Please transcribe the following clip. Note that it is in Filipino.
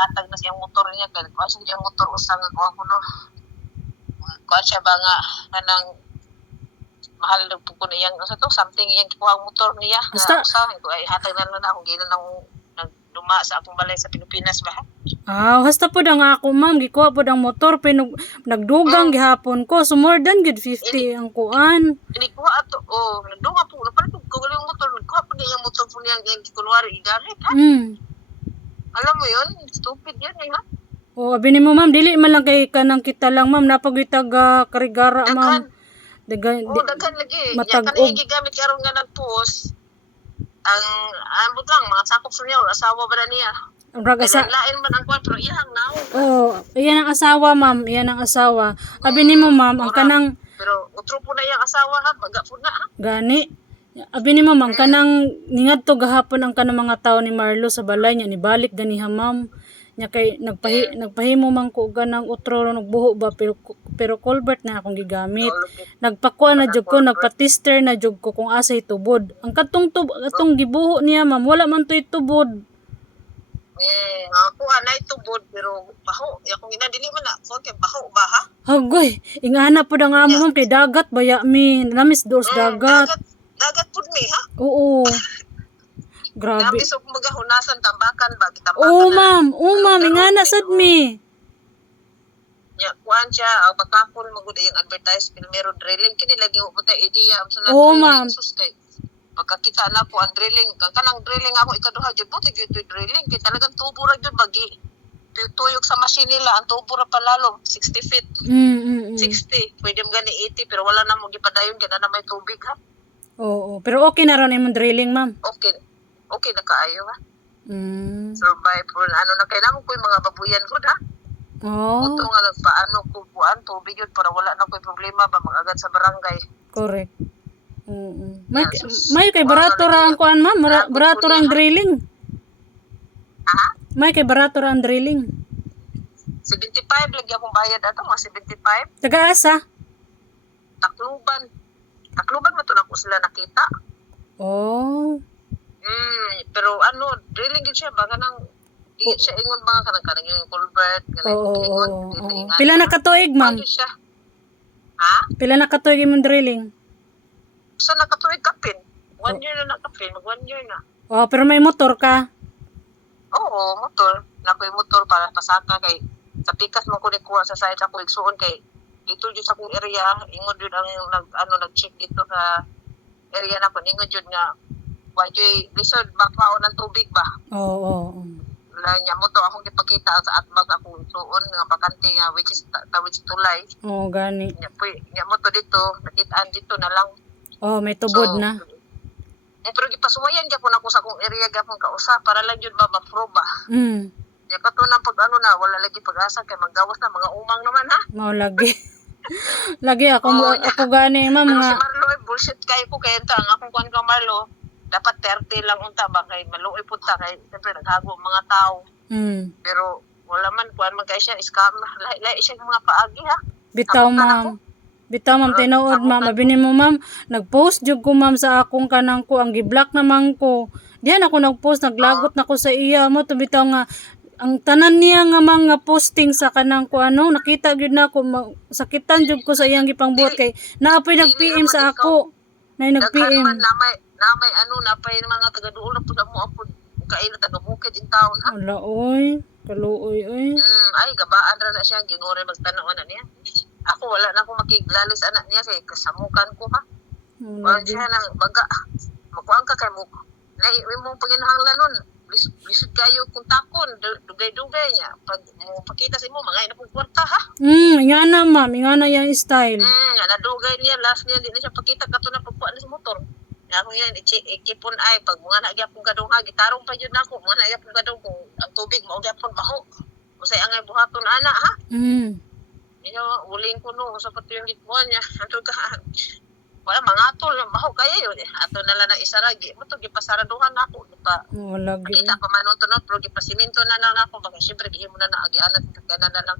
ihatag na siyang motor niya kay kuha siya yung motor usang kuha ko no. Kuha siya ba nga kanang mahal na po ko na iyang sa to something iyang kuha ang motor niya Basta- nga usa ko ay hatag na lang akong ginan nang nagduma sa akong balay sa Pilipinas ba. Hasta po ang ako ma'am, gikuha po ang motor, nagdugang gihapon ko, so more than good 50 ang kuan. Inikuha ato nagdunga po napalit ko yung motor nagkuha po niya yung motor po niya yung kunwari igamit ha. Alam mo yun, stupid yan eh ha. Abi ni mo ma'am, dili man lang kay kanang kita lang ma'am, napagitag karigara ma'am. Daghan lagi. Matag-og. Kanang gigamit karon nga nag-post ang ambot lang mga sakop sa niya asawa ba na niya. Lain man ang kwan pero iyang naw. Iyan ang asawa ma'am, iyan ang asawa. Abi ni mo ma'am, ang kanang pero utro po na iyang asawa ha, baga po na ha. gani. Abi ni ma'am, ang kanang ningadto gahapon ang kanang mga tao ni Marlo sa balay niya, nibalik ganiha ma'am. Nya kay nagpahimo man ko ganang utro nagbuho ba pero Colbert na akong gigamit. Nagpakuha na jud ko, nagpa-tester na jud ko kung asa itubod. Ang katong gibuho niya ma'am, wala man to itubod. Ako anay tubod pero baho. Akong ina dili man na so kay baho ba ha? Hagoy, ingana po nga mo ma'am kay dagat baya mi, namis dos dagat. Dagat pud mi ha? Oo. Grabe. Namis og magahunasan tambakan ba kita ma'am, ingana sad mi. Ya, kuan siya, bakakon magud yung advertise primero drilling kini lagi mo puta idea sa na ma'am. Kay pagkakita na ko ang drilling, kanang drilling ako ikaduha jud buti jud drilling kay talagang tubo ra jud bagi. Tuyok sa machine nila ang tubo ra palalo 60 feet. 60, pwede mo gani 80 pero wala na mo gipadayon kana na may tubig ha. Oo, pero okay na ron imong drilling ma'am. Okay na kaayo ha. Survive po ano na kay namo ko yung mga babuyan ko ha. Ito nga nagpaano ko buwan tubig yun para wala na ko'y problema ba mag-agad sa barangay. Correct. May kay barato ra ang kuan ma'am, barato ra ang drilling. Ha? May kay barato ra ang drilling. 75 lagi akong bayad ato mga 75. Taga-asa? Takluban mo to na ko sila nakita. Pero drilling din siya baka nang di siya ingon mga kanang yung Colbert ingon. Pila na katuig ma'am? Ha? Pila na katuig imong drilling? Sa nakatuig kapin. 1 year na nakapin, mag 1 year na. Pero may motor ka? Oo, motor. Nakoy motor para pasaka kay sa pikas mo ko ni kuha sa site ako igsuon kay dito jud sa akong area ingon jud ang nag-check dito sa area na ko ingon jud nga wa jud lisod makwaon ng tubig ba. Oo. Wala niya mo to akong gipakita sa atbag akong igsuon nga bakante nga which is tulay. Gani. Nya mo to dito nakitaan dito na lang. May tubod na. Pero gipasuwayan gyapon ako sa akong area gyapon kausa para lang jud ba ma-prove ba. Ya kato na pag na wala lagi pag-asa kay maggawas na mga umang naman ha. Mao lagi. Lagi ako gani ma'am nga. Si Marlo bullshit kay ko kay enta ang akong kuan ka Marlo. Dapat 30 lang unta ba kay maluoy pud ta kay siyempre naghago mga tao. Pero wala man kuan man kay siya scam lahi siya mga paagi ha. Bitaw ma'am tinuod ma'am abi mo ma'am nagpost jud ko ma'am sa akong kanang ko ang gi-block naman ko. Diyan ako nagpost naglagot na ko sa iya mo to bitaw nga ang tanan niya nga mga posting sa kanang ko nakita gyud na ko sakitan jud ko sa iyang gipangbuhat kay naapoy nag-PM sa ako. Nay nag-PM. Namay napay mga taga-duol na pud mo apod kay na taga-bukid in town ha. Ala oy, kaluoy oy. Ay gabaan ra na siya ginore magtanaw na niya. Ako wala na akong makiglalis anak niya kay kasamukan ko ha. Wala siya nang baga. Makuang ka kay mo. Lai mo paginahanglan nun. Lisod kayo kung takon. Dugay-dugay niya. Pag mo pakita sa mo, mga ina pong kwarta ha. Ingana ma'am. Ingana yung style. Nadugay niya. Last niya, di na siya pakita. Kato na pagpuan na sa motor. Ako yan, ikipon ay. Pag mga nagyapong kadong ha, gitarong pa yun ako. Mga nagyapong kadong kung ang tubig, maugyapon baho. Usay angay buhaton ana ha. Uling ko no, sa pati yung gitbuan niya. Wala, mga atol, maho kaya yun eh. Ato na lang na isaragi. Ito, gipasaraduhan na ako. Lagi. Kita pa man ito, pero gipasiminto na lang ako. Baka siyempre, gihimo na na agianan. Kaya na lang.